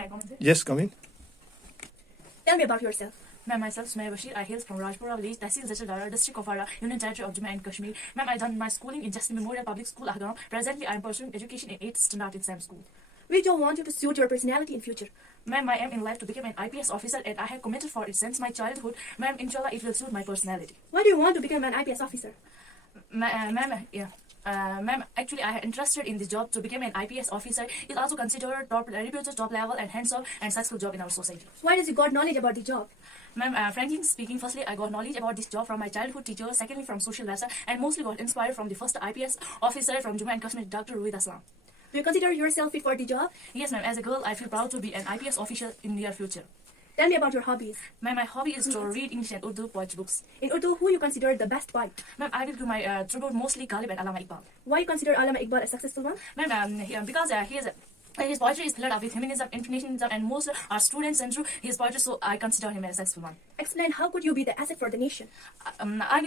May I come in? Yes, come in. Tell me about yourself. Ma'am, myself Sumiya Bashir. I hail from Rajpura village, Tehsil Zachadara, district of Ara, Union Territory of Jammu and Kashmir. Ma'am, I done my schooling in Justice Memorial Public School, Ahgam. Presently, I am pursuing education in 8th standard in same school. We don't want you to suit your personality in future. Ma'am, I am in life to become an IPS officer and I have committed for it since my childhood. Ma'am, inshallah, it will suit my personality. Why do you want to become an IPS officer? Ma'am, actually, I am interested in this job to become an IPS officer. It's also considered reputed top level and hands-on and successful job in our society. Why does you got knowledge about the job? Ma'am, frankly speaking, firstly, I got knowledge about this job from my childhood teacher, secondly from social worker, and mostly got inspired from the first IPS officer from Jammu and Kashmir, Dr. Ruid Aslam. Do you consider yourself fit for the job? Yes, ma'am. As a girl, I feel proud to be an IPS officer in near future. Tell me about your hobbies. Ma'am, my hobby is to read English and Urdu poetry books. In Urdu, who you consider the best poet? Ma'am, I will do my tribute mostly Ghalib and Allama Iqbal. Why you consider Allama Iqbal a successful one? Ma'am, because his poetry is filled up with feminism, internationalism, and most are students and through his poetry, so I consider him a successful one. Explain how could you be the asset for the nation? I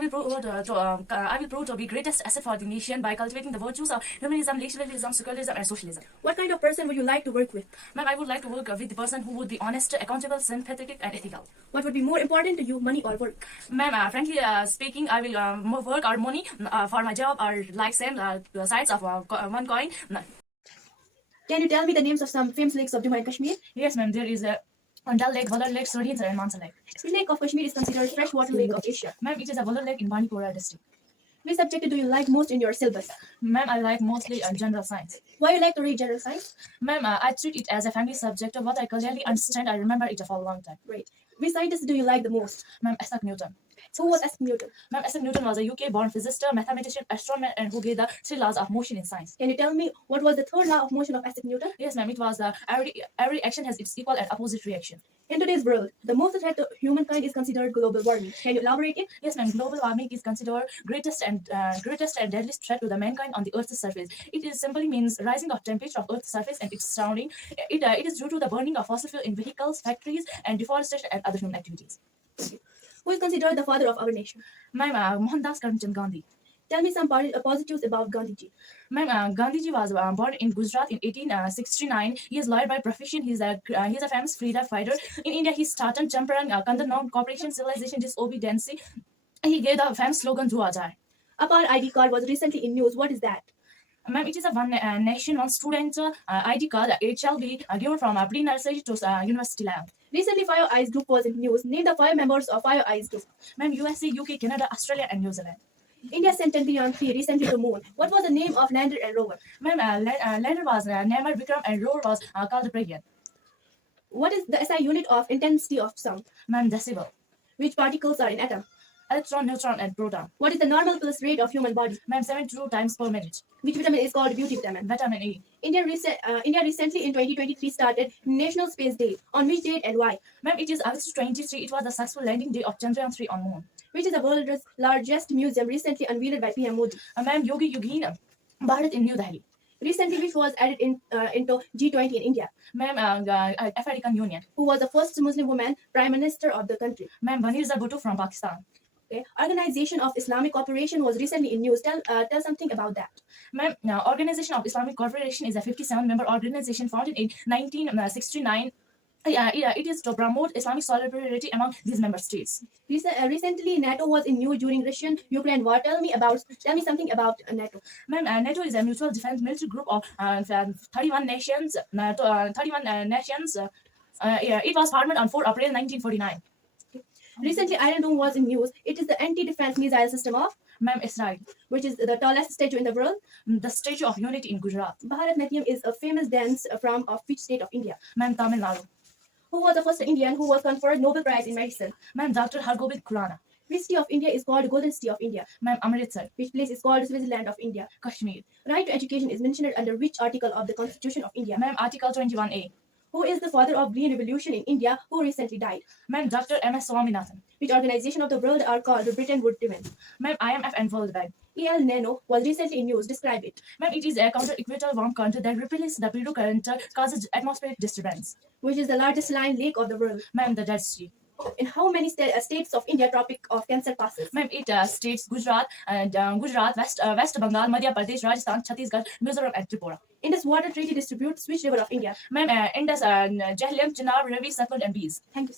will prove to be greatest asset for the nation by cultivating the virtues of humanism, liberalism, secularism, and socialism. What kind of person would you like to work with? Ma'am, I would like to work with the person who would be honest, accountable, sympathetic, and ethical. What would be more important to you, money or work? Ma'am, frankly speaking, I will work or money for my job are like same sides of one coin. Can you tell me the names of some famous lakes of Jammu and Kashmir? Yes, ma'am. There is a Dal Lake, Valor Lake, Surhinsar, and Mansa Lake. Which lake of Kashmir is considered freshwater lake of Asia? Ma'am, it is a Valor Lake in Bandipora district. Which subject do you like most in your syllabus? Ma'am, I like mostly general science. Why you like to read general science? Ma'am, I treat it as a family subject. What I clearly understand, I remember it for a long time. Great. Which scientist do you like the most? Ma'am, Isaac Newton. Who was Isaac Newton? Ma'am, Isaac Newton was a UK-born physicist, mathematician, astronomer, and who gave the 3 laws of motion in science. Can you tell me what was the third law of motion of Isaac Newton? Yes, ma'am. It was every action has its equal and opposite reaction. In today's world, the most threat to humankind is considered global warming. Can you elaborate it? Yes, ma'am. Global warming is considered greatest and deadliest threat to the mankind on the Earth's surface. It simply means rising of temperature of Earth's surface and its surrounding. It is due to the burning of fossil fuel in vehicles, factories, and deforestation and other human activities. Who is considered the father of our nation? Ma'am, Mohandas Karamchand Gandhi. Tell me some positives about Gandhiji. Ma'am, Gandhiji was born in Gujarat in 1869. He is lawyer by profession. He is a famous freedom fighter. In India, he started Champaran Kandar non-cooperation, civilization, disobedience. He gave the famous slogan "Do Azar." Apar ID card was recently in news. What is that? Ma'am, it is a one nation, one student ID card. It shall be given from pre-nursery to university level. Recently, Fire Eyes Group was in news. Name the 5 members of Fire Eyes Group. Ma'am, USA, UK, Canada, Australia, and New Zealand. India sent Chandrayaan-3 recently to moon. What was the name of lander and rover? Ma'am, lander was named Vikram and rover was called Pragyan. What is the SI unit of intensity of sound? Ma'am, decibel. Which particles are in atom? Electron, neutron, and proton. What is the normal pulse rate of human body? Ma'am, 72 times per minute. Which vitamin is called beauty vitamin? Vitamin E. India recently in 2023 started National Space Day. On which date and why? Ma'am, it is August 23. It was the successful landing day of Chandrayaan-3 on moon. Which is the world's largest museum recently unveiled by PM Modi? Ma'am, Yogi Yogina Bharat in New Delhi. Recently, which was added into G20 in India? Ma'am, African Union. Who was the first Muslim woman Prime Minister of the country? Ma'am, Banirza Bhutto from Pakistan. Okay. Organization of Islamic Cooperation was recently in news. Tell something about that. Ma'am, Organization of Islamic Cooperation is a 57-member organization founded in 1969. It is to promote Islamic solidarity among these member states. Recently, NATO was in news during Russian-Ukraine war. Tell me something about NATO. Ma'am, NATO is a mutual defense military group of 31 nations. It was formed on 4 April 1949. Recently, Iron Dome was in news. It is the anti-defense missile system of? Ma'am, Israel. Which is the tallest statue in the world? The Statue of Unity in Gujarat. Bharatnatyam is a famous dance from of which state of India? Ma'am, Tamil Nadu. Who was the first Indian who was conferred Nobel Prize in Medicine? Ma'am, Dr. Hargobind Khurana. Which city of India is called Golden City of India? Ma'am, Amritsar. Which place is called Switzerland of India? Kashmir. Right to education is mentioned under which article of the Constitution of India? Ma'am, Article 21A. Who is the father of Green Revolution in India who recently died? Ma'am, Dr. M.S. Swaminathan. Which organization of the world are called the Bretton Woods Women? Ma'am, IMF and World Bank. EL Nano was recently in news. Describe it. Ma'am, it is a counter-equatorial warm current that repels the period current causes atmospheric disturbance. Which is the largest saline lake of the world? Ma'am, the Dead Sea. In how many states of India Tropic of Cancer passes? Ma'am, it states Gujarat and Gujarat, West Bengal, Madhya Pradesh, Rajasthan, Chhattisgarh, Mizoram, and Tripura. Indus Water Treaty distributes which river of India? Ma'am, Indus, Jhelum, Chenab, Ravi, Satluj, and Bees. Thank you so much.